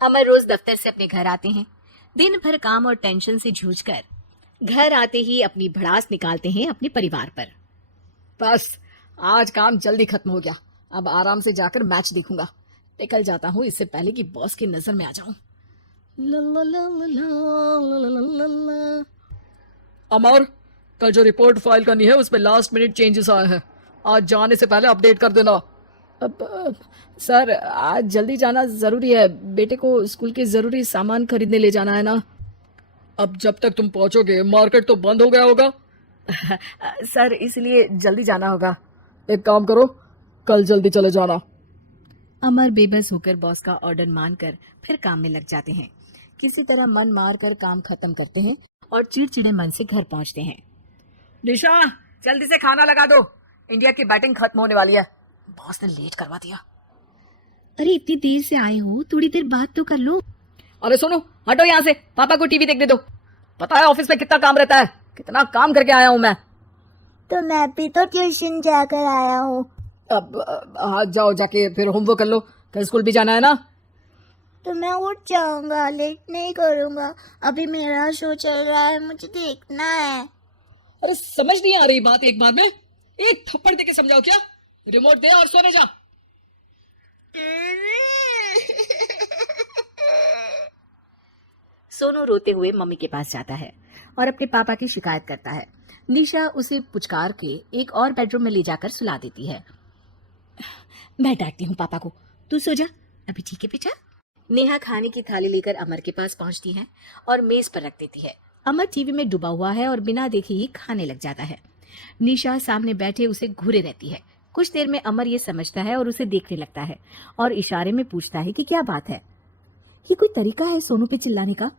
अमर रोज दफ्तर से अपने घर आते हैं। दिन भर काम और टेंशन से जूझकर घर आते ही अपनी भड़ास निकालते हैं अपने परिवार पर। बस आज काम जल्दी खत्म हो गया, अब आराम से जाकर मैच देखूंगा। निकल जाता हूँ इससे पहले कि बॉस की नजर में आ जाऊं। अमर, कल जो रिपोर्ट फाइल करनी है उसमें लास्ट मिनट चेंजेस आए हैं, आज जाने से पहले अपडेट कर देना। सर आज जल्दी जाना जरूरी है, बेटे को स्कूल के जरूरी सामान खरीदने ले जाना है ना। अब जब तक तुम पहुंचोगे मार्केट तो बंद हो गया होगा। सर इसलिए जल्दी जाना होगा। एक काम करो, कल जल्दी चले जाना। अमर बेबस होकर बॉस का ऑर्डर मानकर फिर काम में लग जाते हैं। किसी तरह मन मार कर काम खत्म करते हैं और चिड़चिड़े मन से घर पहुंचते हैं। निशा जल्दी से खाना लगा दो, इंडिया की बैटिंग खत्म होने वाली है। बॉस ने लेट करवा दिया। अरे इतनी देर से आए हो, थोड़ी देर बात तो कर लो। अरे सुनो, हटो यहाँ से, पापा को टीवी देखने दो। पता है ऑफिस में कितना काम रहता है, कितना काम करके आया हूँ मैं। तो मैं भी तो ट्यूशन जाकर आया हूँ। अब आज जाओ, जाके फिर होमवर्क कर लो, कल स्कूल भी जाना है ना। तो मैं उठ जाऊंगा, लेट नहीं करूंगा। अभी मेरा शो चल रहा है, मुझे देखना है। अरे समझ नहीं आ रही बात, एक बार में एक थप्पड़ देके समझाओ क्या। रिमोट दे और सोने जा। सोनू रोते हुए मम्मी के पास जाता है और अपने पापा की शिकायत करता है। निशा उसे पुचकार के एक और बेडरूम में ले जाकर सुला देती है। मैं डांटती हूँ पापा को, तू सो जा अभी, ठीक है बेटा। नेहा खाने की थाली लेकर अमर के पास पहुंचती है और मेज पर रख देती है। अमर टीवी में डूबा हुआ है और बिना देखे ही खाने लग जाता है। निशा सामने बैठे उसे घूरे रहती है। कुछ देर में अमर ये समझता है और उसे देखने लगता है और इशारे में पूछता है कि क्या बात है। ये कोई तरीका है सोनू पे चिल्लाने का?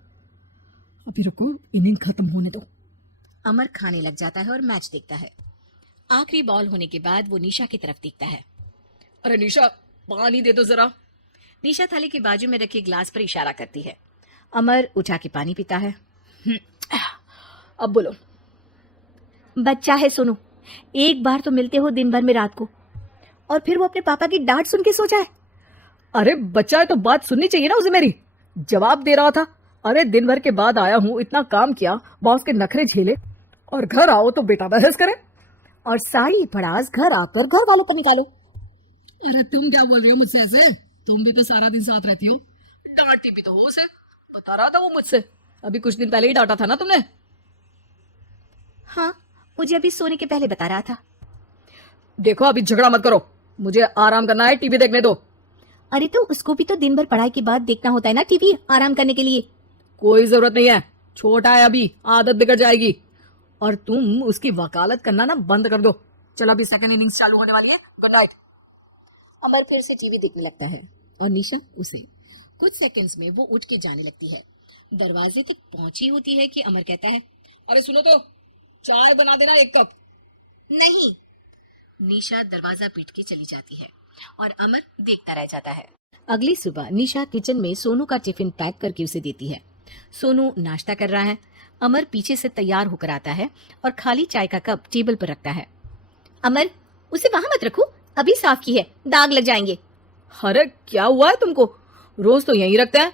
अभी रुको, इनिंग खत्म होने दो। अमर खाने लग जाता है और मैच देखता है। आखिरी बॉल होने के बाद वो निशा की तरफ देखता है। अरे निशा, पानी दे दो जरा। निशा थाली के बाजू में रखे ग्लास पर इशारा करती है। अमर उठा के पानी पीता है। अब बोलो। बच्चा है सोनू, एक बार तो मिलते हो दिन भर में रात को, और फिर वो अपने पापा की डांट सुन के सो जाए। अरे बच्चा है तो बात सुननी चाहिए ना उसे मेरी। जवाब दे रहा था। अरे दिन भर के बाद आया हूँ, इतना काम किया, बॉस के नखरे झेले, और घर आओ तो बेटा बहस करे और सारी भड़ास घर आकर घर वालों पर निकालो। अरे तुम क्या बोल रही हो मुझसे ऐसे? तुम भी तो सारा दिन साथ रहती हो, डांटती भी तो हो उसे। बता रहा था वो मुझसे, अभी कुछ दिन पहले ही डांटा था ना तुमने। हाँ, मुझे अभी सोने के पहले बता रहा था। देखो अभी झगड़ा मत करो, मुझे आराम करना है, टीवी देखने दो। अरे तो उसको भी तो दिन भर पढ़ाई के बाद देखना होता है ना टीवी, आराम करने के लिए। कोई जरूरत नहीं है, छोटा है अभी, आदत बिगड़ जाएगी। और तुम उसकी वकालत करना ना बंद कर दो। चलो अभी सेकंड इनिंग्स चालू होने वाली है, गुड नाइट। अमर फिर से टीवी देखने लगता है और निशा उसे। कुछ सेकंड्स में वो उठ के जाने लगती है। दरवाजे तक पहुंची होती है कि अमर कहता है, अरे सुनो तो, चाय बना देना 1 कप। नहीं। निशा दरवाजा पीट के चली जाती है और अमर देखता रह जाता है। अगली सुबह निशा किचन में सोनू का टिफिन पैक करके उसे देती है। सोनू नाश्ता कर रहा है। अमर पीछे से तैयार होकर आता है और खाली चाय का कप टेबल पर रखता है। अमर, उसे वहां मत रखो, अभी साफ की है, दाग लग जाएंगे। अरे क्या हुआ है तुमको, रोज तो यहीं रखते हैं।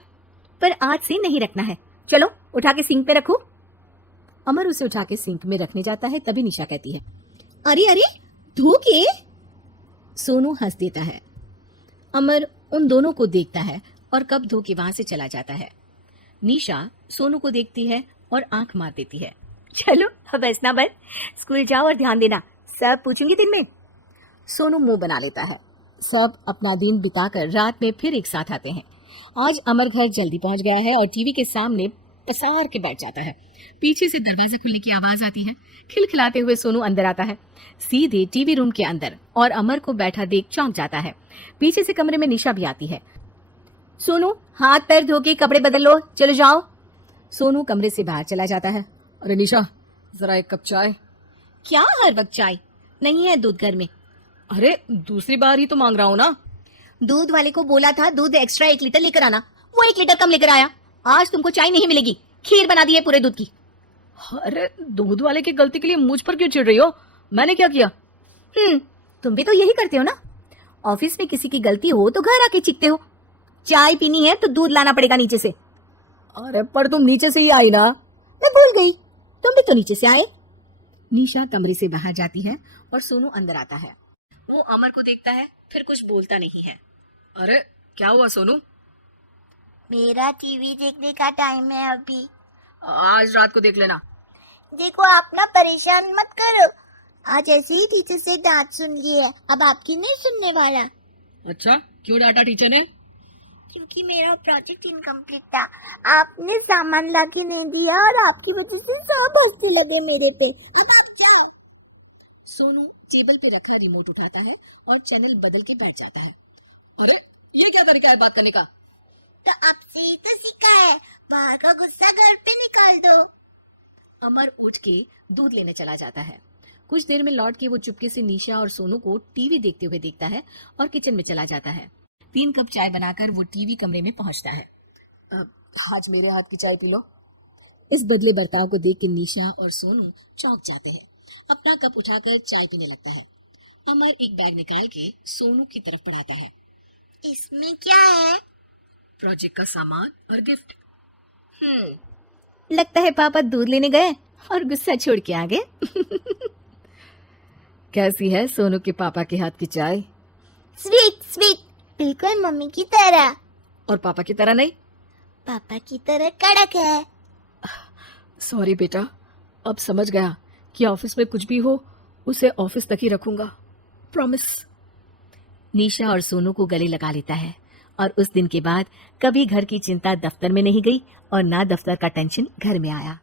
पर आज से नहीं रखना है, चलो उठा के सिंक पे रखो। अमर उसे उठा के सिंक में रखने जाता है, तभी निशा कहती है, अरे अरे धो के। सोनू हंस देता है। अमर उन दोनों को देखता है और कप धो के वहां से चला जाता है। निशा सोनू को देखती है और आंख मार देती है। चलो अब ऐसा बस, स्कूल जाओ और ध्यान देना, सब पूछूंगी दिन में। सोनू मुंह बना लेता है। सब अपना दिन बिताकर रात में फिर एक साथ आते हैं। आज अमर घर जल्दी पहुंच गया है और टीवी के सामने पसार के बैठ जाता है। पीछे से दरवाजा खुलने की आवाज आती है। खिलखिलाते हुए सोनू अंदर आता है, सीधे टीवी रूम के अंदर, और अमर को बैठा देख चौंक जाता है। पीछे से कमरे में निशा भी आती है। सोनू, हाथ पैर धो के कपड़े बदल लो, चलो जाओ। सोनू कमरे से बाहर चला जाता है। अरे निशा, जरा 1 कप चाय। क्या हर वक्त चाय? नहीं है दूध घर में। अरे दूसरी बार ही तो मांग रहा हूँ ना। दूध वाले को बोला था दूध एक्स्ट्रा 1 लीटर लेकर आना, वो 1 लीटर कम लेकर आया। आज तुमको चाय नहीं मिलेगी, खीर बना दी है पूरे दूध की। अरे दूध वाले की गलती के लिए मुझ पर क्यों चिढ़ रही हो? मैंने क्या किया? तुम भी तो यही करते हो ना, ऑफिस में किसी की गलती हो तो घर आके चीखते हो। चाय पीनी है तो दूध लाना पड़ेगा नीचे से। अरे पर तुम नीचे से ही आई ना। मैं भूल गई, तुम भी तो नीचे से आए। निशा कमरे से बाहर जाती है और सोनू अंदर आता है। वो अमर को देखता है, फिर कुछ बोलता नहीं है। अरे क्या हुआ सोनू? मेरा टीवी देखने का टाइम है अभी। आज रात को देख लेना। देखो आप ना परेशान मत करो, आज ऐसे ही टीचर से डांट सुन ली है, अब आपकी नहीं सुनने वाला। अच्छा, क्यों डांटा टीचर ने? क्योंकि मेरा प्रोजेक्ट इनकम्प्लीट था, आपने सामान ला के नहीं दिया और आपकी वजह से सब हंसने लगे मेरे पे। अब आप जाओ। सोनू टेबल पे रखा रिमोट उठाता है और चैनल बदल के बैठ जाता है। अरे ये क्या तरीका है बात करने का? तो आपसे ही तो सीखा है, बाहर का गुस्सा घर पे निकाल दो। अमर उठ के दूध लेने चला जाता है। कुछ देर में लौट के वो चुपके से निशा और सोनू को टीवी देखते हुए देखता है और किचन में चला जाता है। 3 कप चाय बनाकर वो टीवी कमरे में पहुंचता है। आज मेरे हाथ की चाय पी लो। इस बदले बर्ताव को देख के निशा और सोनू चौंक जाते हैं। अपना कप उठाकर चाय पीने लगता है। अमर एक बैग निकाल के सोनू की तरफ बढ़ाता है। इसमें क्या है? प्रोजेक्ट का सामान और गिफ्ट। लगता है पापा दूध लेने गए और गुस्सा छोड़ के आ गए। कैसी है सोनू के पापा के हाथ की चाय? स्वीट स्वीट, बिल्कुल मम्मी की तरह। और पापा की तरह नहीं? पापा की तरह कड़क है। सॉरी बेटा, अब समझ गया कि ऑफिस में कुछ भी हो उसे ऑफिस तक ही रखूंगा, प्रॉमिस। निशा और सोनू को गले लगा लेता है और उस दिन के बाद कभी घर की चिंता दफ्तर में नहीं गई और ना दफ्तर का टेंशन घर में आया।